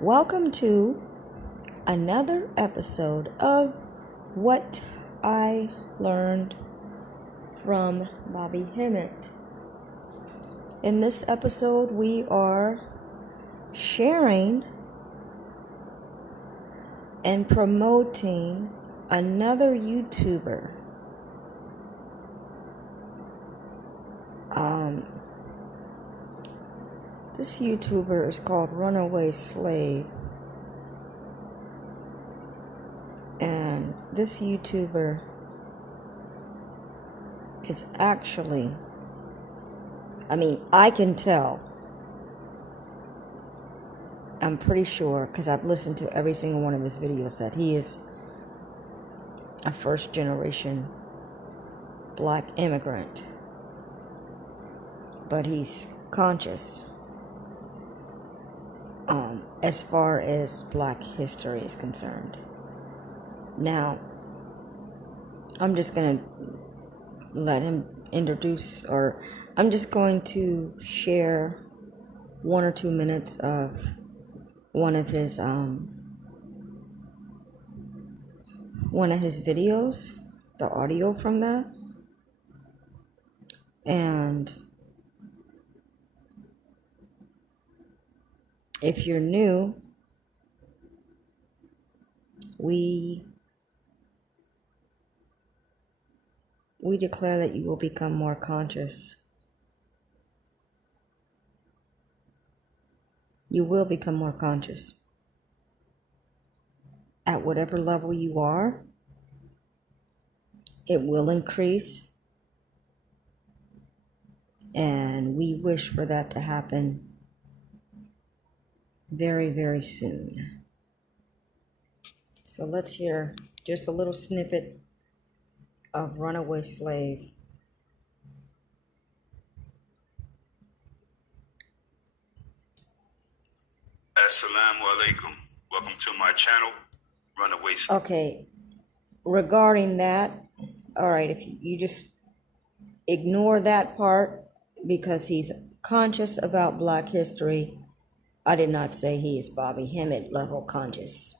Welcome to another episode of What I Learned from Bobby Hemmit. In this episode, we are sharing and promoting another YouTuber. This YouTuber is called Runaway Slave. And this YouTuber is actually, I can tell. I'm pretty sure, because I've listened to every single one of his videos, that he is a first generation black immigrant. But he's conscious as far as black history is concerned. Now, I'm just going to let him introduce, or I'm just going to share 1 or 2 minutes of one of his videos, the audio from that. And if you're new, we declare that you will become more conscious. You will become more conscious. At whatever level you are, it will increase. And we wish for that to happen very, very soon. So let's hear just a little snippet of Runaway Slave. Assalamu alaikum. Welcome to my channel, Runaway Slave. Okay, regarding that, all right, if you just ignore that part, because he's conscious about black history. I did not say he is Bobby Hemmit level conscious.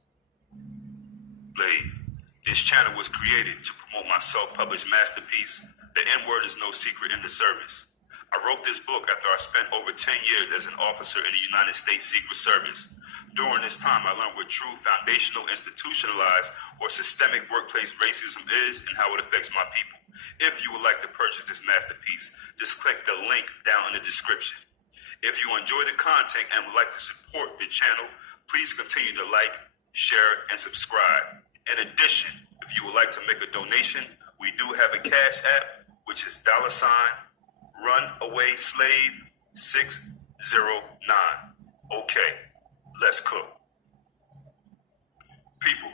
This channel was created to promote my self-published masterpiece, The N-Word is No Secret in the Service. I wrote this book after I spent over 10 years as an officer in the United States Secret Service. During this time, I learned what true foundational, institutionalized, or systemic workplace racism is and how it affects my people. If you would like to purchase this masterpiece, just click the link down in the description. If you enjoy the content and would like to support the channel, please continue to like, share, and subscribe. In addition, if you would like to make a donation, we do have a cash app, which is $Runaway Slave 609. Okay, let's cook. People,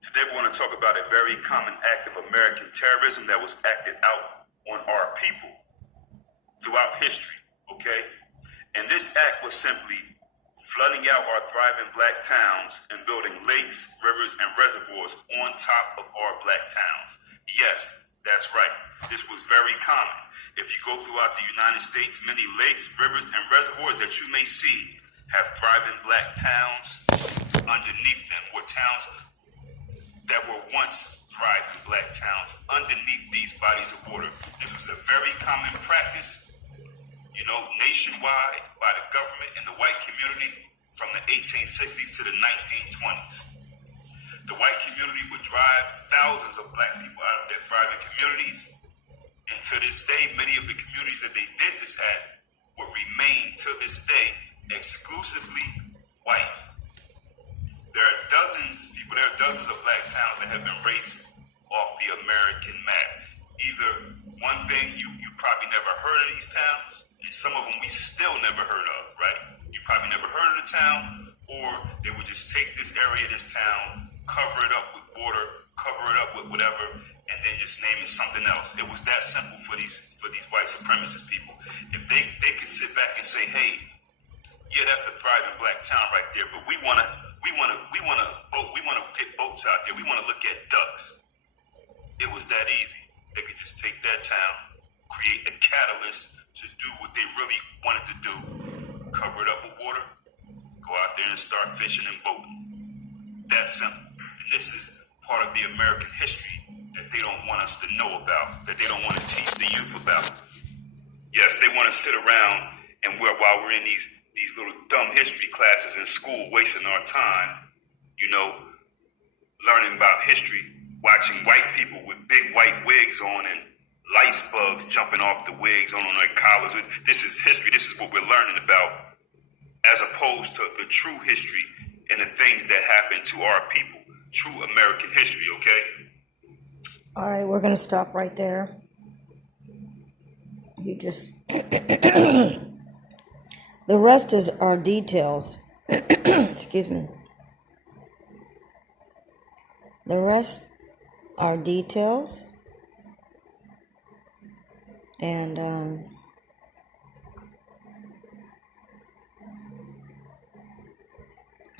today we want to talk about a very common act of American terrorism that was acted out on our people throughout history, okay? And this act was simply flooding out our thriving black towns and building lakes, rivers, and reservoirs on top of our black towns. Yes, that's right. This was very common. If you go throughout the United States, many lakes, rivers, and reservoirs that you may see have thriving black towns underneath them, or towns that were once thriving black towns underneath these bodies of water. This was a very common practice, nationwide by the government and the white community from the 1860s to the 1920s. The white community would drive thousands of black people out of their thriving communities. And to this day, many of the communities that they did this at will remain to this day exclusively white. There are dozens of black towns that have been erased off the American map. Either one thing, you probably never heard of these towns, and some of them we still never heard of, right? You probably never heard of the town, or they would just take this area, this town, cover it up with water, cover it up with whatever, and then just name it something else. It was that simple for these white supremacist people. If they could sit back and say, hey, yeah, that's a thriving black town right there, but we wanna get boats out there. We wanna look at ducks. It was that easy. They could just take that town, create a catalyst to do what they really wanted to do, cover it up with water, go out there and start fishing and boating. That's simple. And this is part of the American history that they don't want us to know about, that they don't want to teach the youth about. Yes, they want to sit around and while we're in these little dumb history classes in school, wasting our time, learning about history, watching white people with big white wigs on and lice bugs jumping off the wigs on their collars. This is history. This is what we're learning about, as opposed to the true history and the things that happen to our people. True American history, okay? All right, we're going to stop right there. You just... The rest are details. Excuse me. The rest are details. And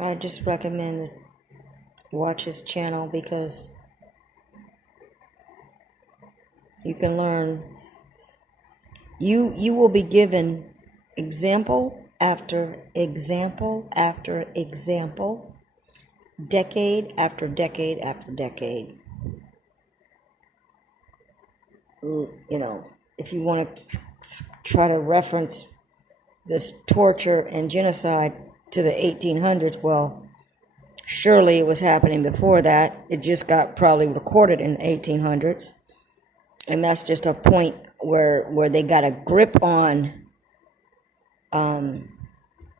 I just recommend watch his channel because you can learn. You will be given example after example after example, decade after decade after decade. If you want to try to reference this torture and genocide to the 1800s, well, surely it was happening before that. It just got probably recorded in the 1800s. And that's just a point where they got a grip on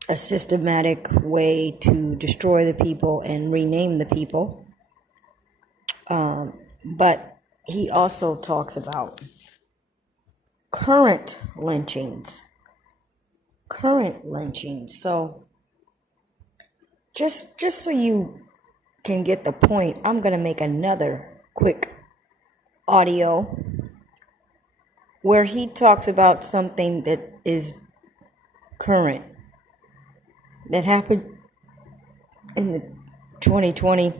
a systematic way to destroy the people and rename the people. But he also talks about current lynchings. So just so you can get the point, I'm going to make another quick audio where he talks about something that is current, that happened in the 2020,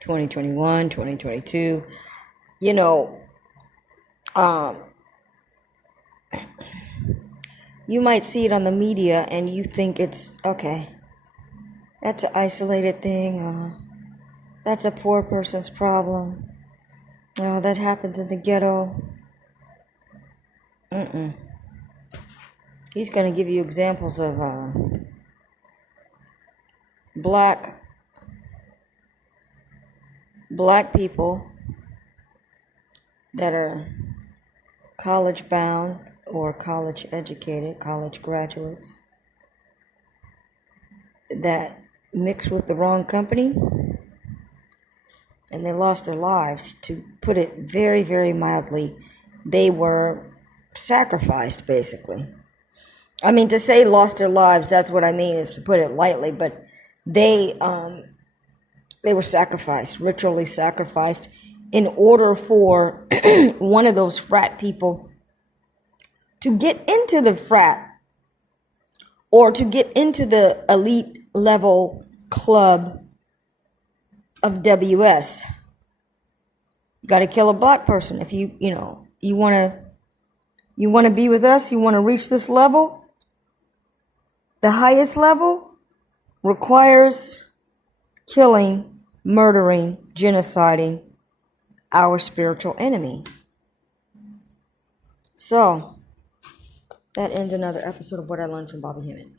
2021, 2022. You might see it on the media and you think it's okay. That's an isolated thing. That's a poor person's problem. Oh, that happens in the ghetto. He's going to give you examples of black people that are college bound or college educated, college graduates, that mixed with the wrong company and they lost their lives. To put it very, very mildly, they were sacrificed, basically. I mean, to say lost their lives, that's what I mean, is to put it lightly, but they were sacrificed, ritually sacrificed, in order for one of those frat people to get into the frat or to get into the elite level club of WS. You got to kill a black person if you want to be with us, you want to reach this level. The highest level requires killing, murdering, genociding our spiritual enemy. So, that ends another episode of What I Learned from Bobby Hemmit.